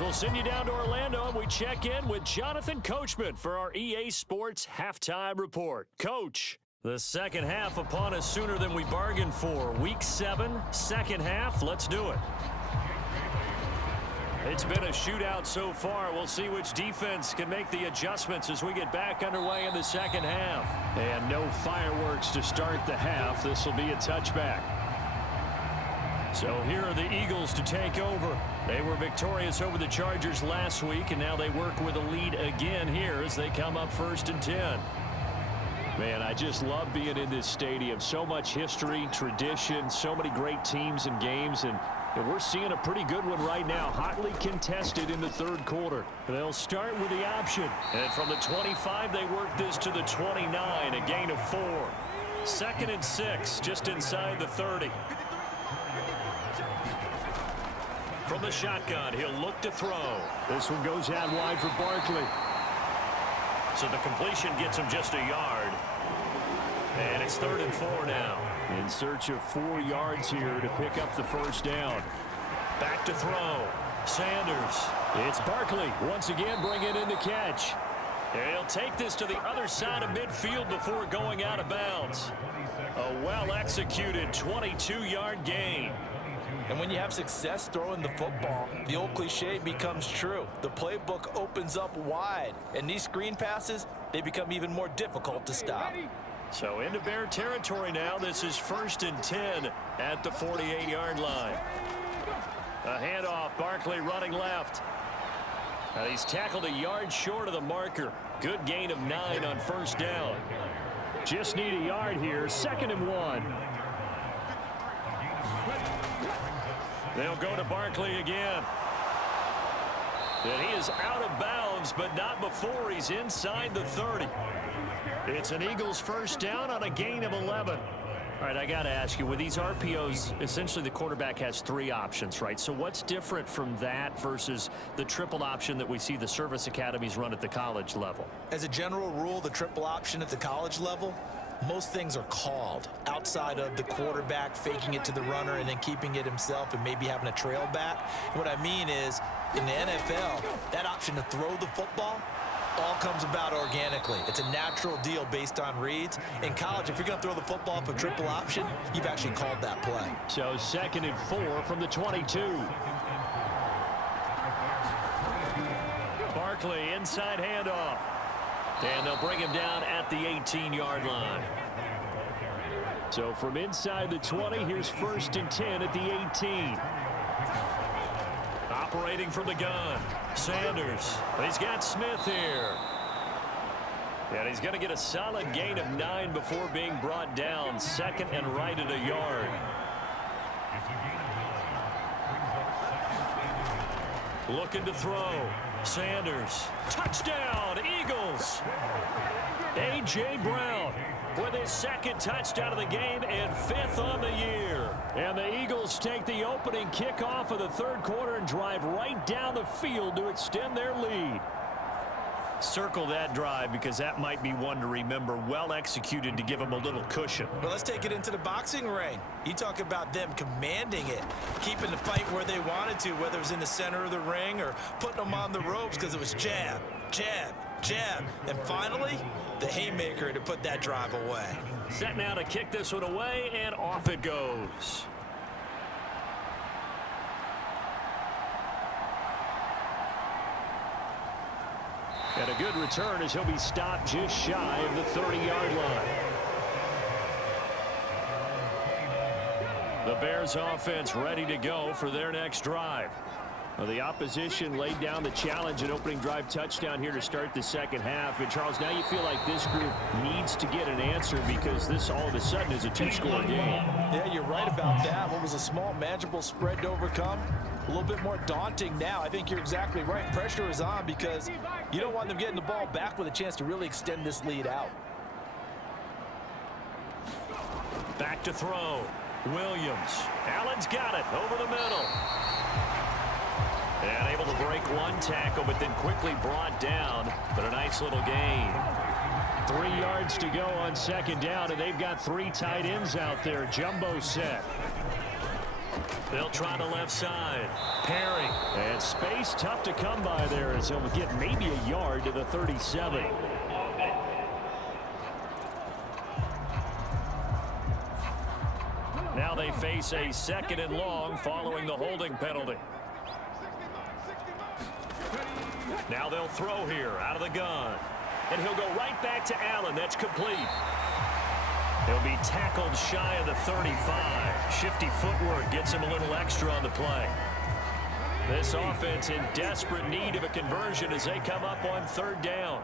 fans, we'll send you down to Orlando, and we check in with Jonathan Coachman for our EA Sports Halftime Report. Coach, the second half upon us sooner than we bargained for. Week 7, second half. Let's do it. It's been a shootout so far. We'll see which defense can make the adjustments as we get back underway in the second half. And no fireworks to start the half. This will be a touchback. So here are the Eagles to take over. They were victorious over the Chargers last week, and now they work with a lead again here as they come up 1st and 10. Man, I just love being in this stadium. So much history, tradition, so many great teams and games, and we're seeing a pretty good one right now, hotly contested in the third quarter. They'll start with the option, and from the 25, they work this to the 29, a gain of 4. 2nd and 6, just inside the 30. From the shotgun, he'll look to throw. This one goes out wide for Barkley. So the completion gets him just a yard. And it's 3rd and 4 now. In search of 4 yards here to pick up the first down. Back to throw. Sanders. It's Barkley once again bringing in the catch. He'll take this to the other side of midfield before going out of bounds. A well-executed 22-yard gain. And when you have success throwing the football, the old cliche becomes true. The playbook opens up wide, and these screen passes, they become even more difficult to stop. So into Bear territory now. This is 1st and 10 at the 48-yard line. A handoff, Barkley running left. He's tackled a yard short of the marker. Good gain of 9 on 1st down. Just need a yard here, 2nd and 1. They'll go to Barkley again. And he is out of bounds, but not before he's inside the 30. It's an Eagles first down on a gain of 11. All right, I got to ask you, with these RPOs, essentially the quarterback has 3 options, right? So what's different from that versus the triple option that we see the service academies run at the college level? As a general rule, the triple option at the college level, most things are called outside of the quarterback faking it to the runner and then keeping it himself and maybe having a trail back. What I mean is, in the NFL, that option to throw the football all comes about organically. It's a natural deal based on reads. In college, if you're going to throw the football for triple option, you've actually called that play. So 2nd and 4 from the 22. Barkley, inside handoff. And they'll bring him down at the 18-yard line. So from inside the 20, here's 1st and 10 at the 18. Operating from the gun, Sanders. He's got Smith here. And he's going to get a solid gain of 9 before being brought down. 2nd and right at a yard. Looking to throw. Sanders. Touchdown, Eagles. A.J. Brown with his 2nd touchdown of the game and 5th on the year. And the Eagles take the opening kickoff of the third quarter and drive right down the field to extend their lead. Circle that drive because that might be one to remember. Well executed to give them a little cushion. Well, let's take it into the boxing ring. You talk about them commanding it, keeping the fight where they wanted to, whether it was in the center of the ring or putting them on the ropes because it was jab, jab, jab. And finally, the haymaker to put that drive away. Set now to kick this one away, and off it goes. And a good return as he'll be stopped just shy of the 30-yard line. The Bears offense ready to go for their next drive. Well, the opposition laid down the challenge and opening drive touchdown here to start the second half. And Charles, now you feel like this group needs to get an answer because this all of a sudden is a 2-score game. Yeah, you're right about that. What was a small, manageable spread to overcome? A little bit more daunting now. I think you're exactly right. Pressure is on because you don't want them getting the ball back with a chance to really extend this lead out. Back to throw. Williams. Allen's got it over the middle. And able to break one tackle, but then quickly brought down. But a nice little gain. 3 yards to go on second down, and they've got 3 tight ends out there. Jumbo set. They'll try the left side. Perry. And space tough to come by there as he'll get maybe a yard to the 37. Now they face a 2nd and long following the holding penalty. Now they'll throw here out of the gun. And he'll go right back to Allen. That's complete. He'll be tackled shy of the 35. Shifty footwork gets him a little extra on the play. This offense in desperate need of a conversion as they come up on 3rd down.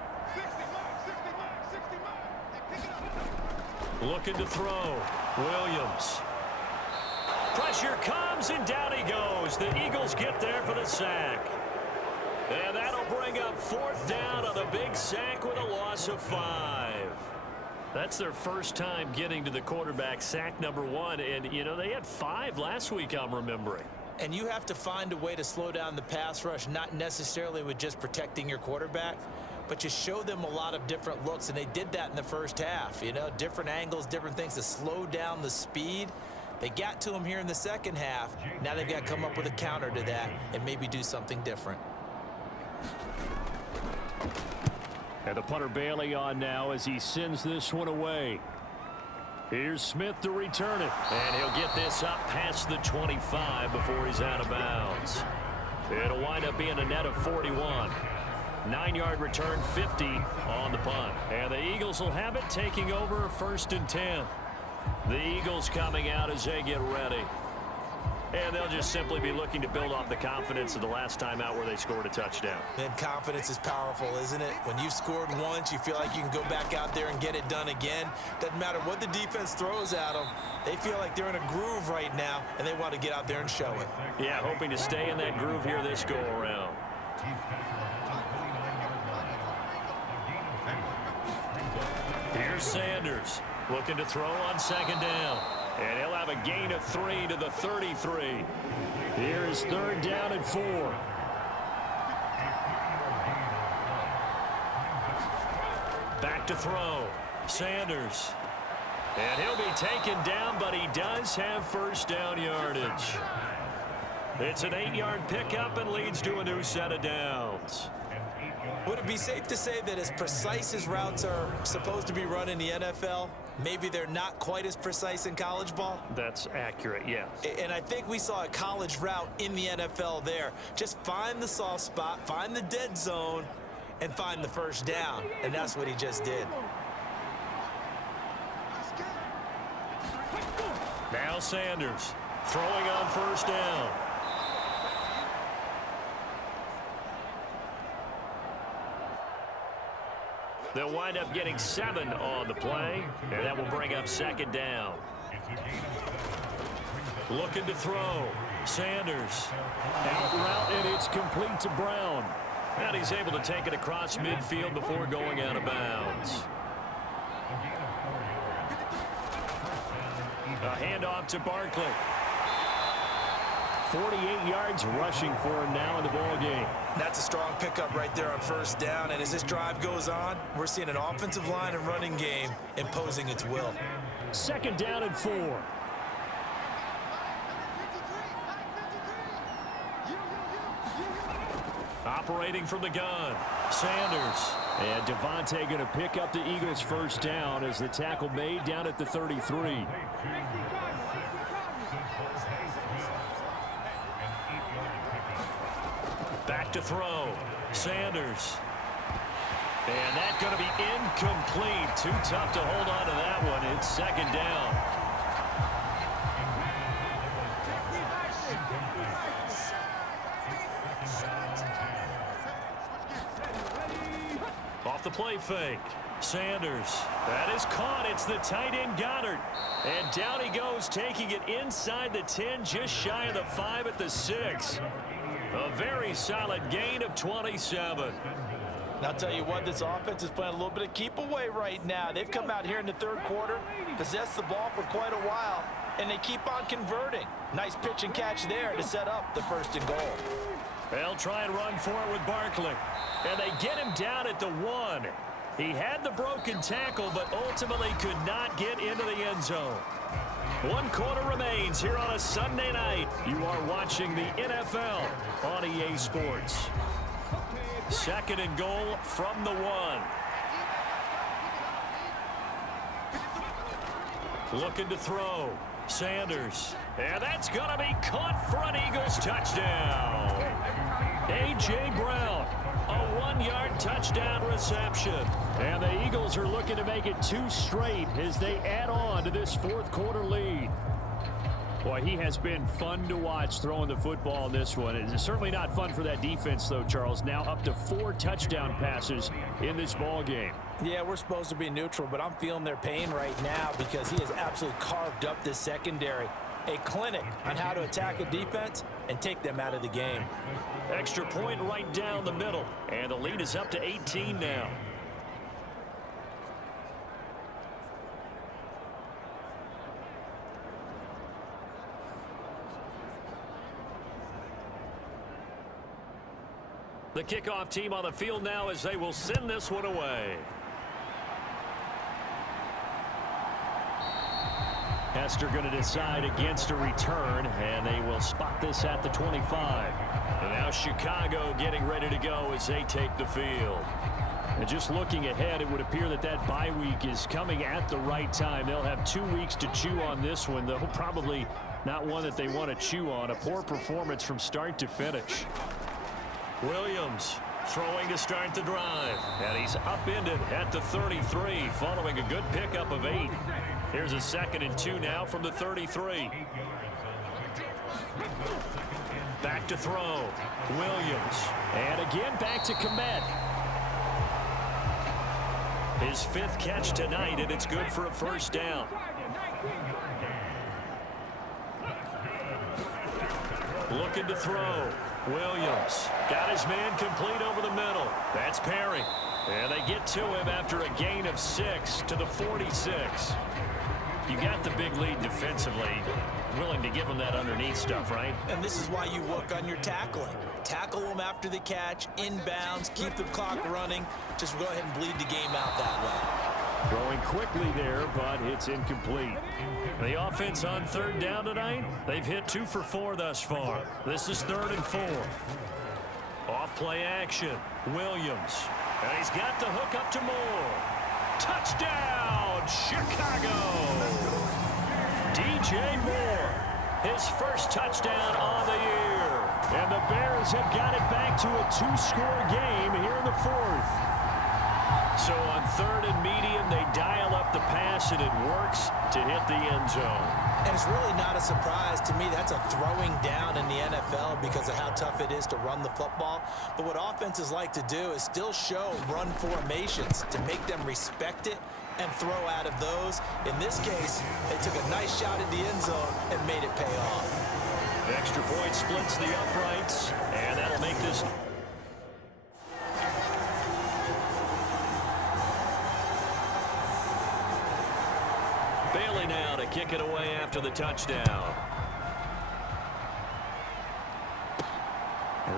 Looking to throw. Williams. Pressure comes, and down he goes. The Eagles get there for the sack. And that'll bring up 4th down on the big sack with a loss of 5. That's their first time getting to the quarterback, sack number 1. And, you know, they had 5 last week, I'm remembering. And you have to find a way to slow down the pass rush, not necessarily with just protecting your quarterback, but you show them a lot of different looks, and they did that in the first half. You know, different angles, different things to slow down the speed. They got to him here in the second half. Now they've got to come up with a counter to that and maybe do something different. And the punter Bailey on now as he sends this one away. Here's Smith to return it. And he'll get this up past the 25 before he's out of bounds. It'll wind up being a net of 41. 9-yard return, 50 on the punt. And the Eagles will have it, taking over 1st and 10. The Eagles coming out as they get ready. And they'll just simply be looking to build off the confidence of the last time out where they scored a touchdown. And confidence is powerful, isn't it? When you've scored once, you feel like you can go back out there and get it done again. Doesn't matter what the defense throws at them. They feel like they're in a groove right now, and they want to get out there and show it. Yeah, hoping to stay in that groove here this go-around. Here's Sanders looking to throw on 2nd down. And he'll have a gain of 3 to the 33. Here's 3rd down and 4. Back to throw. Sanders. And he'll be taken down, but he does have 1st down yardage. It's an 8-yard pickup and leads to a new set of downs. Would it be safe to say that as precise as routes are supposed to be run in the NFL, maybe they're not quite as precise in college ball? That's accurate, yes. And I think we saw a college route in the NFL there. Just find the soft spot, find the dead zone, and find the 1st down. And that's what he just did. Now Sanders throwing on 1st down. They'll wind up getting 7 on the play, and that will bring up 2nd down. Looking to throw. Sanders. Out route, and it's complete to Brown. And he's able to take it across midfield before going out of bounds. A handoff to Barkley. 48 yards rushing for him now in the ball game. That's a strong pickup right there on 1st down. And as this drive goes on, we're seeing an offensive line and running game imposing its will. 2nd down and 4. Operating from the gun. Sanders. And Devontae going to pick up the Eagles' 1st down as the tackle made down at the 33. Back to throw. Sanders. And that's going to be incomplete. Too tough to hold on to that one. It's 2nd down. Off the play fake. Sanders. That is caught. It's the tight end Goddard. And down he goes, taking it inside the 10, just shy of the 5 at the 6. A very solid gain of 27. And I'll tell you what, this offense is playing a little bit of keep away right now. They've come out here in the 3rd quarter, possessed the ball for quite a while, and they keep on converting. Nice pitch and catch there to set up the 1st and goal. They'll try and run for it with Barkley. And they get him down at the 1. He had the broken tackle, but ultimately could not get into the end zone. One quarter remains here on a Sunday night. You are watching the NFL on EA Sports. Second and goal from the 1. Looking to throw. Sanders. And that's going to be caught for an Eagles touchdown. A.J. Brown. A 1-yard touchdown reception. And the Eagles are looking to make it 2 straight as they add on to this fourth quarter lead. Boy, he has been fun to watch throwing the football in this one. It's certainly not fun for that defense, though, Charles. Now up to 4 touchdown passes in this ball game. Yeah, we're supposed to be neutral, but I'm feeling their pain right now because he has absolutely carved up this secondary. A clinic on how to attack a defense and take them out of the game. Extra point right down the middle, and the lead is up to 18 now. The kickoff team on the field now as they will send this one away. Hester going to decide against a return, and they will spot this at the 25. And now Chicago getting ready to go as they take the field. And just looking ahead, it would appear that that bye week is coming at the right time. They'll have 2 weeks to chew on this one, though probably not one that they want to chew on. A poor performance from start to finish. Williams throwing to start the drive. And he's upended at the 33 following a good pickup of 8. Here's a 2nd and 2 now from the 33. Back to throw. Williams. And again back to Komet. His 5th catch tonight, and it's good for a first down. Looking to throw. Williams got his man complete over the middle. That's Perry. And they get to him after a gain of 6 to the 46. You got the big lead defensively. Willing to give him that underneath stuff, right? And this is why you work on your tackling. Tackle them after the catch, inbounds, keep the clock running. Just go ahead and bleed the game out that way. Throwing quickly there, but it's incomplete. The offense on 3rd down tonight, they've hit 2 for 4 thus far. This is 3rd and 4. Off play action. Williams. And he's got the hook up to Moore. Touchdown, Chicago! DJ Moore, his first touchdown on the year. And the Bears have got it back to a 2-score game here in the 4th. So on 3rd and medium, they dial up the pass, and it works to hit the end zone. And it's really not a surprise to me. That's a throwing down in the NFL because of how tough it is to run the football. But what offenses like to do is still show run formations to make them respect it and throw out of those. In this case, they took a nice shot at the end zone and made it pay off. The extra point splits the uprights, and that'll make this. Bailey now to kick it away after the touchdown.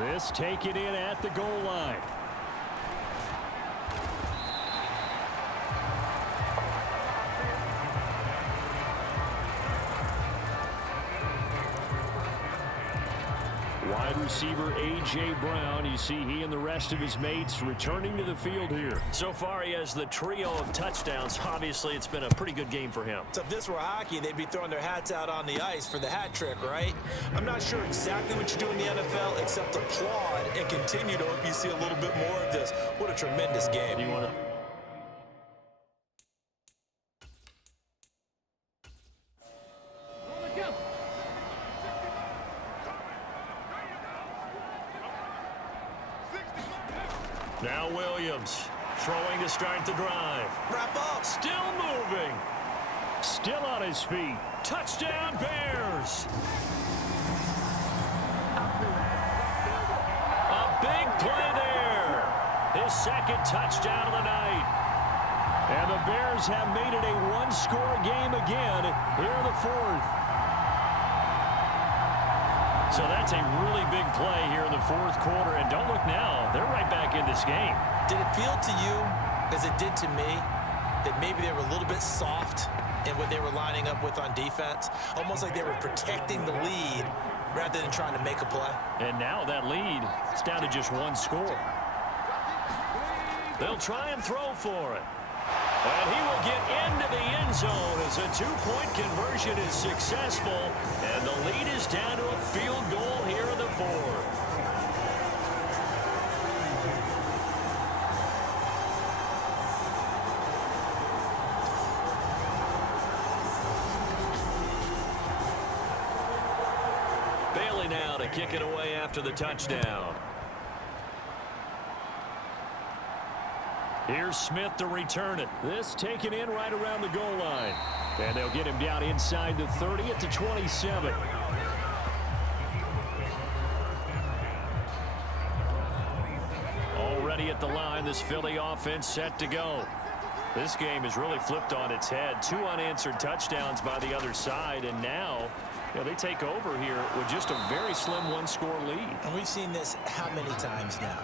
This taken in at the goal line. Wide receiver A.J. Brown. You see he and the rest of his mates returning to the field here. So far he has the trio of touchdowns. Obviously it's been a pretty good game for him. So if this were hockey, they'd be throwing their hats out on the ice for the hat trick, right? I'm not sure exactly what you do in the NFL except applaud and continue to hope you see a little bit more of this. What a tremendous game. You want to... Now Williams throwing to start the drive. Wrap up. Still moving. Still on his feet. Touchdown Bears. A big play there. His 2nd touchdown of the night. And the Bears have made it a 1-score game again here in the 4th. So that's a really big play here in the 4th quarter. And don't look now. They're right back in this game. Did it feel to you, as it did to me, that maybe they were a little bit soft in what they were lining up with on defense. Almost like they were protecting the lead rather than trying to make a play. And now that lead is down to just one score. They'll try and throw for it. And he will get into the end zone as a two-point conversion is successful. And the lead is down to a field goal here in the fourth. Bailey now to kick it away after the touchdown. Here's Smith to return it. This taken in right around the goal line. And they'll get him down inside the 30 at the 27. Already at the line, this Philly offense set to go. This game is really flipped on its head. 2 unanswered touchdowns by the other side, and now they take over here with just a very slim one-score lead. And we've seen this how many times now?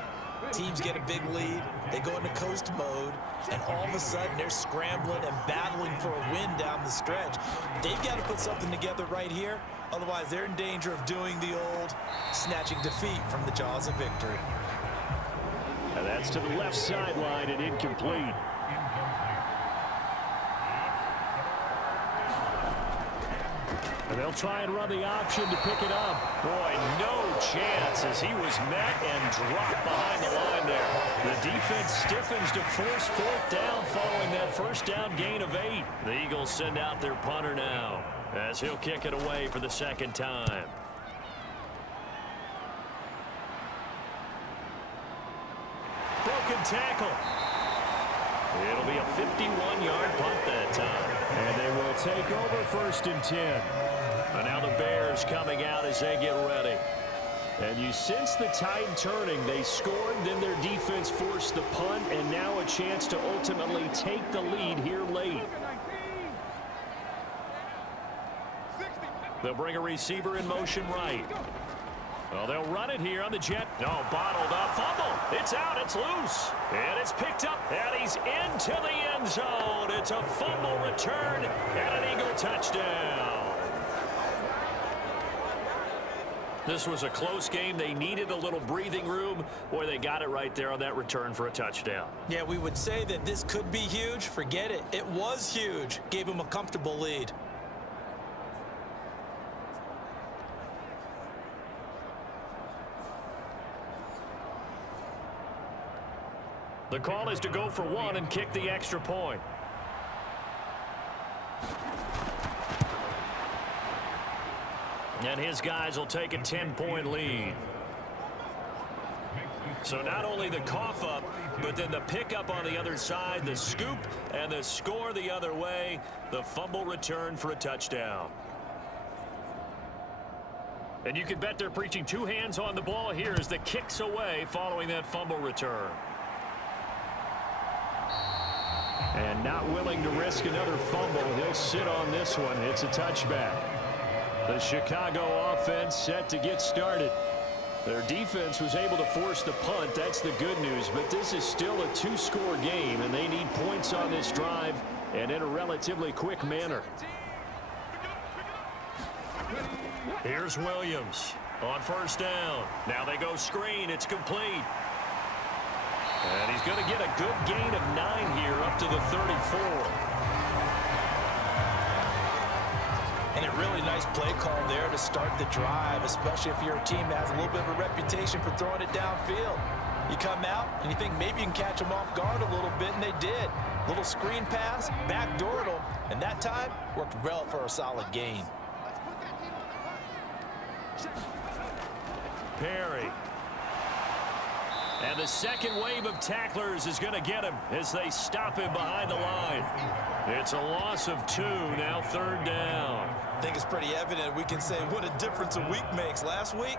Teams get a big lead, they go into coast mode, and all of a sudden they're scrambling and battling for a win down the stretch. They've got to put something together right here, otherwise they're in danger of doing the old snatching defeat from the jaws of victory. And that's to the left sideline and incomplete. And they'll try and run the option to pick it up. Boy, no chance as he was met and dropped behind the line there. The defense stiffens to force fourth down following that first down gain of 8. The Eagles send out their punter now as he'll kick it away for the second time. Broken tackle. It'll be a 51-yard punt that time. And they will take over 1st and 10. And now the Bears coming out as they get ready. And you sense the tide turning. They scored, then their defense forced the punt, and now a chance to ultimately take the lead here late. They'll bring a receiver in motion right. Well, they'll run it here on the jet. No, bottled up. Fumble. It's out. It's loose. And it's picked up. And he's into the end zone. It's a fumble return and an Eagle touchdown. This was a close game. They needed a little breathing room. Boy, they got it right there on that return for a touchdown. Yeah, we would say that this could be huge. Forget it. It was huge. Gave him a comfortable lead. The call is to go for 1 and kick the extra point. And his guys will take a 10-point lead. So not only the cough up, but then the pickup on the other side, the scoop, and the score the other way. The fumble return for a touchdown. And you can bet they're preaching 2 hands on the ball here as the kick's away following that fumble return. And not willing to risk another fumble. He'll sit on this one. It's a touchback. The Chicago offense set to get started. Their defense was able to force the punt. That's the good news. But this is still a 2-score game, and they need points on this drive and in a relatively quick manner. Here's Williams on 1st down. Now they go screen. It's complete. And he's going to get a good gain of 9 here up to the 34. And a really nice play call there to start the drive, especially if you're a team that has a little bit of a reputation for throwing it downfield. You come out and you think maybe you can catch them off guard a little bit, and they did. Little screen pass, backdoored them, and that time worked well for a solid gain. Perry. And the second wave of tacklers is going to get him as they stop him behind the line. It's a loss of 2, now 3rd down. I think it's pretty evident. We can say what a difference a week makes. Last week,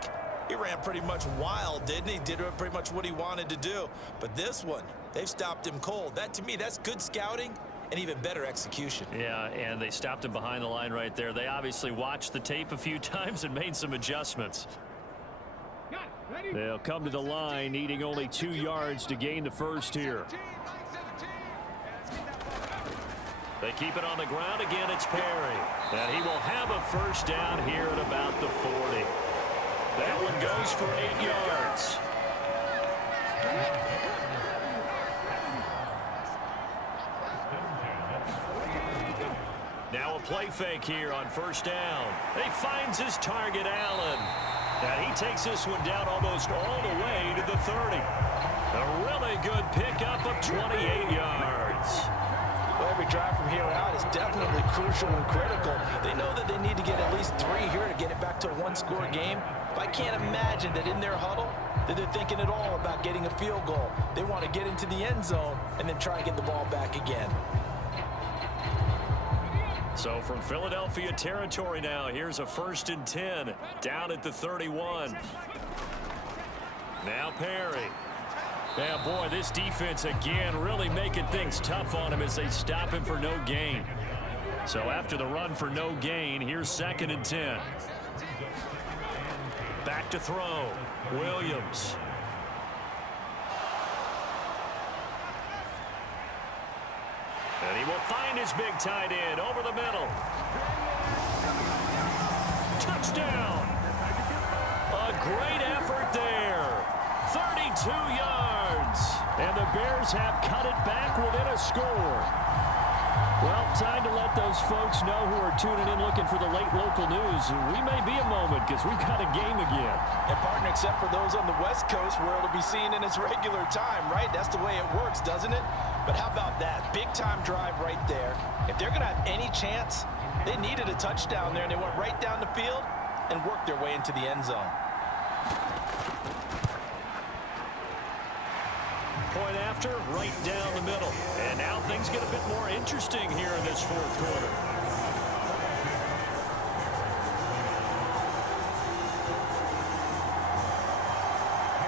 he ran pretty much wild, didn't he? Did pretty much what he wanted to do. But this one, they've stopped him cold. That, to me, that's good scouting and even better execution. Yeah, and they stopped him behind the line right there. They obviously watched the tape a few times and made some adjustments. They'll come to the line, needing only 2 yards to gain the first here. They keep it on the ground again. It's Perry. And he will have a first down here at about the 40. That one goes for 8 yards. Now a play fake here on first down. He finds his target, Allen. And he takes this one down almost all the way to the 30. A really good pickup of 28 yards. Well, every drive from here out is definitely crucial and critical. They know that they need to get at least 3 here to get it back to a one-score game. But I can't imagine that in their huddle that they're thinking at all about getting a field goal. They want to get into the end zone and then try and get the ball back again. So from Philadelphia territory now, here's a 1st and 10 down at the 31. Now Perry. Yeah, boy, this defense again really making things tough on him as they stop him for no gain. So after the run for no gain, here's 2nd and 10. Back to throw. Williams. And he will find his big tight end over the middle. Touchdown. A great effort there. 32 yards. And the Bears have cut it back within a score. Well, time to let those folks know who are tuning in looking for the late local news. We may be a moment because we've got a game again. And partner, except for those on the West Coast where it'll be seen in its regular time, right? That's the way it works, doesn't it? But how about that? Big-time drive right there. If they're going to have any chance, they needed a touchdown there, and they went right down the field and worked their way into the end zone. Point after, right down the middle. And now things get a bit more interesting here in this 4th quarter.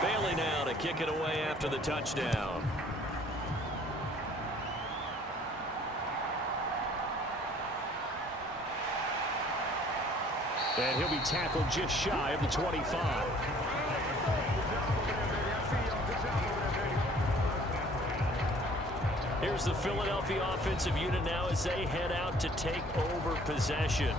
Bailey now to kick it away after the touchdown. And he'll be tackled just shy of the 25. Here's the Philadelphia offensive unit now as they head out to take over possession.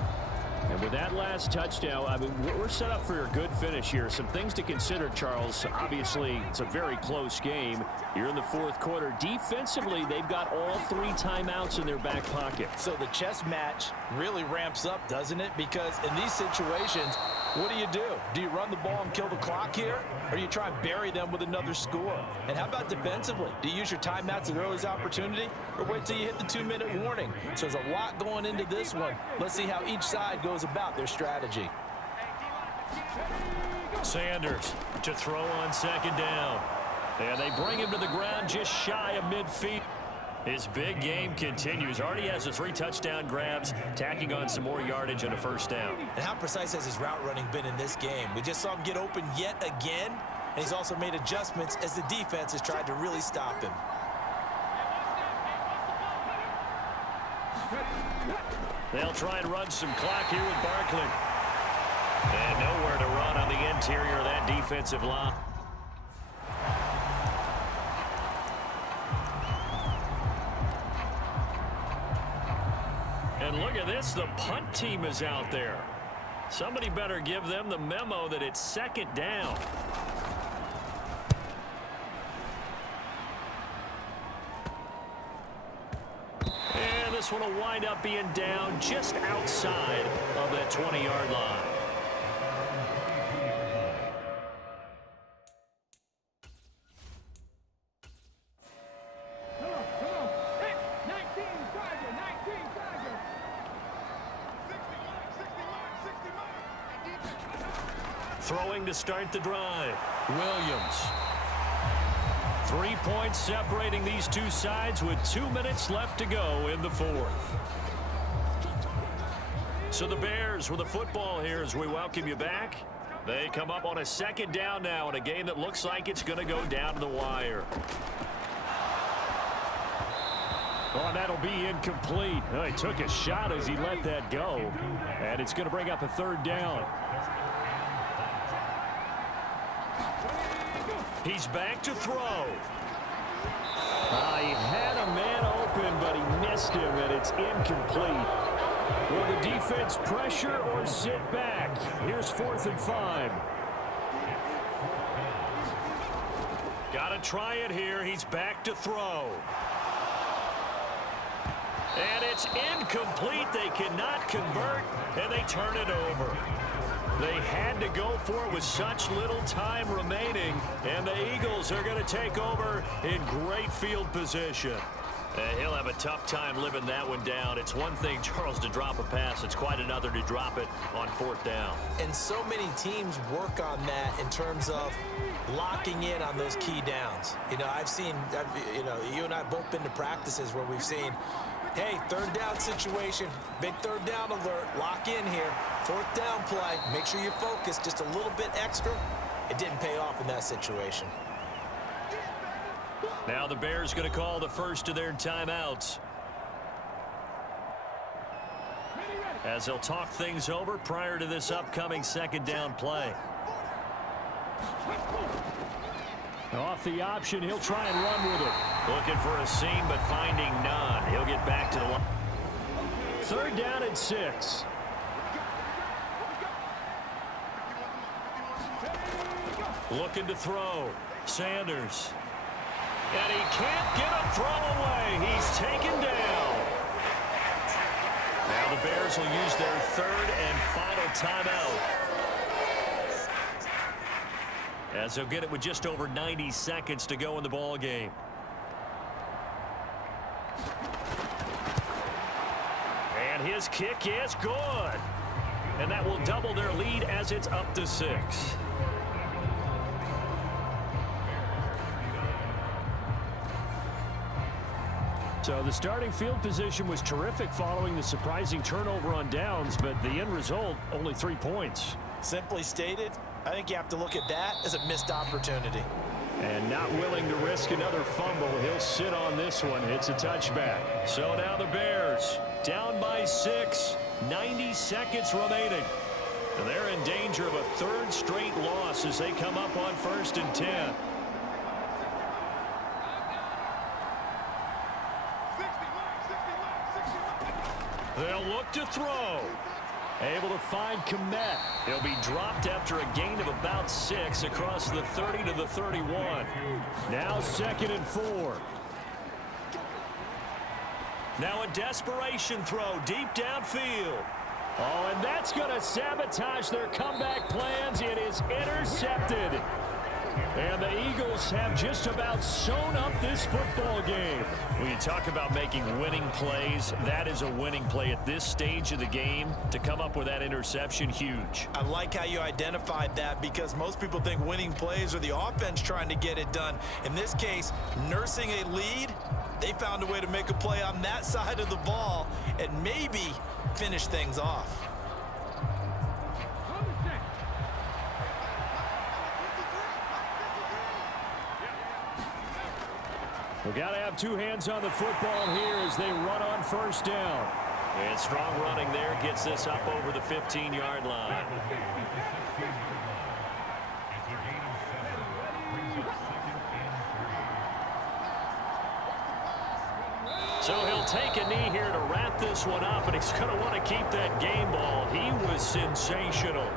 And with that last touchdown, I mean, we're set up for a good finish here. Some things to consider, Charles. Obviously, it's a very close game. You're in the 4th quarter. Defensively, they've got all 3 timeouts in their back pocket. So the chess match really ramps up, doesn't it? Because in these situations, what do? Do you run the ball and kill the clock here? Or do you try and bury them with another score? And how about defensively? Do you use your timeouts at earliest opportunity? Or wait till you hit the 2-minute warning? So there's a lot going into this one. Let's see how each side goes about their strategy. Sanders to throw on 2nd down. And they bring him to the ground just shy of midfield. His big game continues. Already has the 3 touchdown grabs, tacking on some more yardage and a 1st down. And how precise has his route running been in this game? We just saw him get open yet again, and he's also made adjustments as the defense has tried to really stop him. They'll try and run some clock here with Barkley. And nowhere to run on the interior of that defensive line. And look at this, the punt team is out there. Somebody better give them the memo that it's 2nd down. And this one will wind up being down just outside of that 20-yard line. Throwing to start the drive. Williams. 3 points separating these two sides with 2 minutes left to go in the 4th. So the Bears with the football here as we welcome you back. They come up on a 2nd down now in a game that looks like it's going to go down to the wire. Oh, that'll be incomplete. Oh, he took a shot as he let that go. And it's going to bring up a 3rd down. He's back to throw. He had a man open, open, but he missed him, and it's incomplete. Will the defense pressure or sit back? Here's 4th and 5. Got to try it here. He's back to throw. And it's incomplete. They cannot convert, and they turn it over. They had to go for it with such little time remaining, and the Eagles are going to take over in great field position. He'll have a tough time living that one down. It's one thing, Charles, to drop a pass. It's quite another to drop it on 4th down. And so many teams work on that in terms of locking in on those key downs. I've seen, you and I have both been to practices where we've seen, hey, 3rd down situation, big 3rd down alert, lock in here, 4th down play, make sure you're focused just a little bit extra. It didn't pay off in that situation. Now the Bears going to call the first of their timeouts, as they'll talk things over prior to this upcoming 2nd down play. Off the option, he'll try and run with it. Looking for a seam, but finding none. He'll get back to the line. 3rd down and 6. Looking to throw. Sanders. And he can't get a throw away. He's taken down. Now the Bears will use their 3rd and final timeout, as they'll get it with just over 90 seconds to go in the ball game. And his kick is good. And that will double their lead as it's up to 6. So the starting field position was terrific following the surprising turnover on downs, but the end result, only 3 points. Simply stated, I think you have to look at that as a missed opportunity. And not willing to risk another fumble, he'll sit on this one. It's a touchback. So now the Bears down by 6, 90 seconds remaining. And they're in danger of a 3rd straight loss as they come up on 1st and 10. They'll look to throw. Able to find Komet. He'll be dropped after a gain of about 6 across the 30 to the 31. Now 2nd and 4. Now a desperation throw deep downfield. Oh, and that's going to sabotage their comeback plans. It is intercepted. And the Eagles have just about sewn up this football game. When you talk about making winning plays, that is a winning play at this stage of the game. To come up with that interception, huge. I like how you identified that, because most people think winning plays are the offense trying to get it done. In this case, nursing a lead, they found a way to make a play on that side of the ball and maybe finish things off. We've got to have 2 hands on the football here as they run on 1st down. And strong running there gets this up over the 15-yard line. So he'll take a knee here to wrap this one up, and he's going to want to keep that game ball. He was sensational.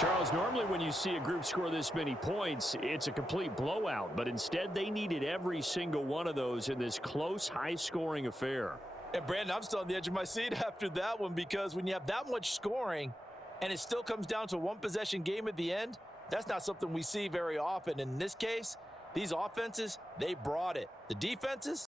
Charles, normally when you see a group score this many points, it's a complete blowout. But instead, they needed every single one of those in this close, high-scoring affair. And, Brandon, I'm still on the edge of my seat after that one, because when you have that much scoring and it still comes down to a one-possession game at the end, that's not something we see very often. In this case, these offenses, they brought it. The defenses,